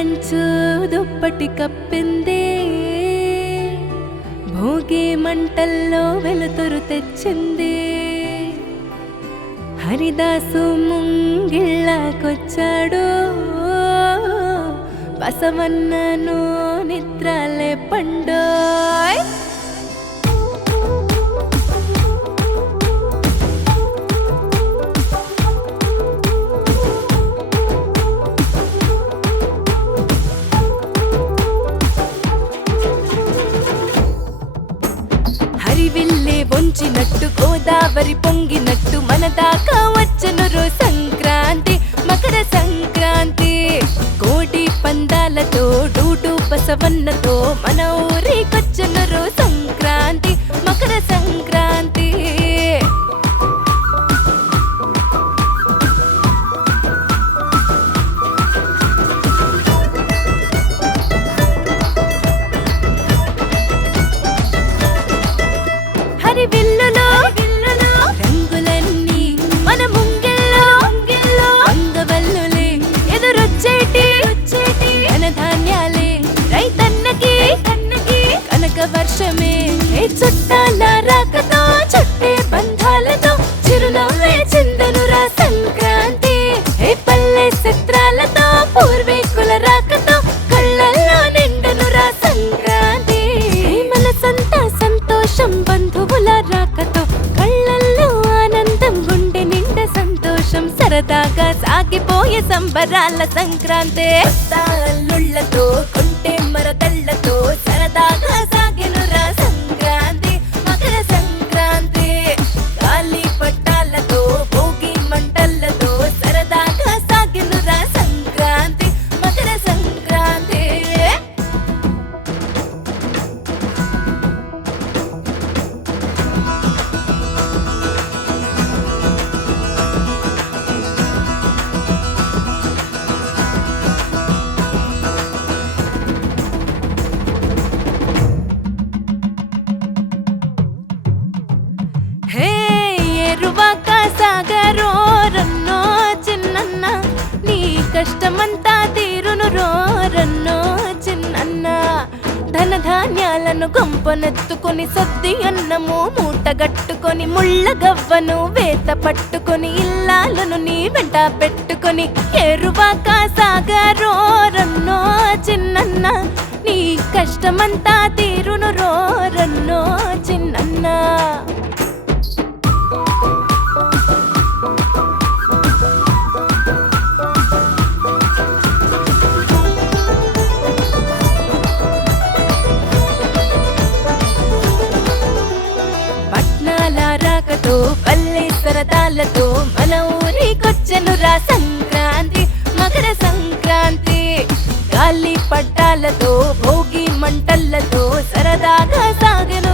మంచు దుప్పటి కప్పిందే, భోగి మంటల్లో వెలుతురు తెచ్చింది. హరిదాసు ముంగిళ్ళకొచ్చాడు, బసవన్నను నిద్రలే పండోయ్. హరివిల్లే వంచినట్టు గోదావరి పొంగినట్టు మన దాకా వచ్చను రో సంక్రాంతి, మకర సంక్రాంతి. కోడి పందాలతో డూడు బసవన్నతో మన ఊరికొచ్చను రో సంక్రాంతి, మకర సంక్రాంతి. హరివిల్లులో రంగులన్నీ మన ముంగిల్లో, అంగవల్లులే ఎదురొచ్చేటి ధనధాన్యాలే రైతన్నకి కనక వర్షమే. ఏ చుట్టాల రాకతో చుట్టే బంధాలతో చిరునవ్వే చిందనురా సంక్రాంతి. ఏ పల్లె చిత్రాలతో పూర్వీకుల రాకతో కళ్ళల్లో నిండనురా సంక్రాంతి. మనసంతా సంతోషం బంధువుల రాకతో కళ్ళల్లో ఆనందం, గుండె నిండ సంతోషం, సరదాగా సాగిపోయే సంబరాల సంక్రాంతి. అల్లుళ్ళతో కొంటె మరదళ్ళతో సరదాగా సాగినురా సంక్రాంతి, మకర సంక్రాంతి. గాలి పట్టాలతో భోగి మంటలతో సరదాగా సాగినురా సంక్రాంతి, మకర సంక్రాంతి. హే ఎరువాక సాగరో రన్నో చిన్నన్న, నీ కష్టమంతా తీరును రో రన్నో చిన్నన్న. ధనధాన్యాలను గొంపనెత్తుకొని సద్ది అన్నము మూటగట్టుకొని, ముళ్ళ గవ్వను వేత పట్టుకొని, ఇల్లాలను నీ వెంట పెట్టుకొని. ఎరువాక సాగరో రన్నో చిన్నన్న, నీ కష్టమంతా తీరును రో రన్నో చిన్నన్న. పట్నాల రాకతో పల్లె సరదాలతో మన ఊరికొచ్చనురా సంక్రాంతి, మకర సంక్రాంతి. గాలి పట్టాలతో భోగి మంటలతో సరదాగా సాగను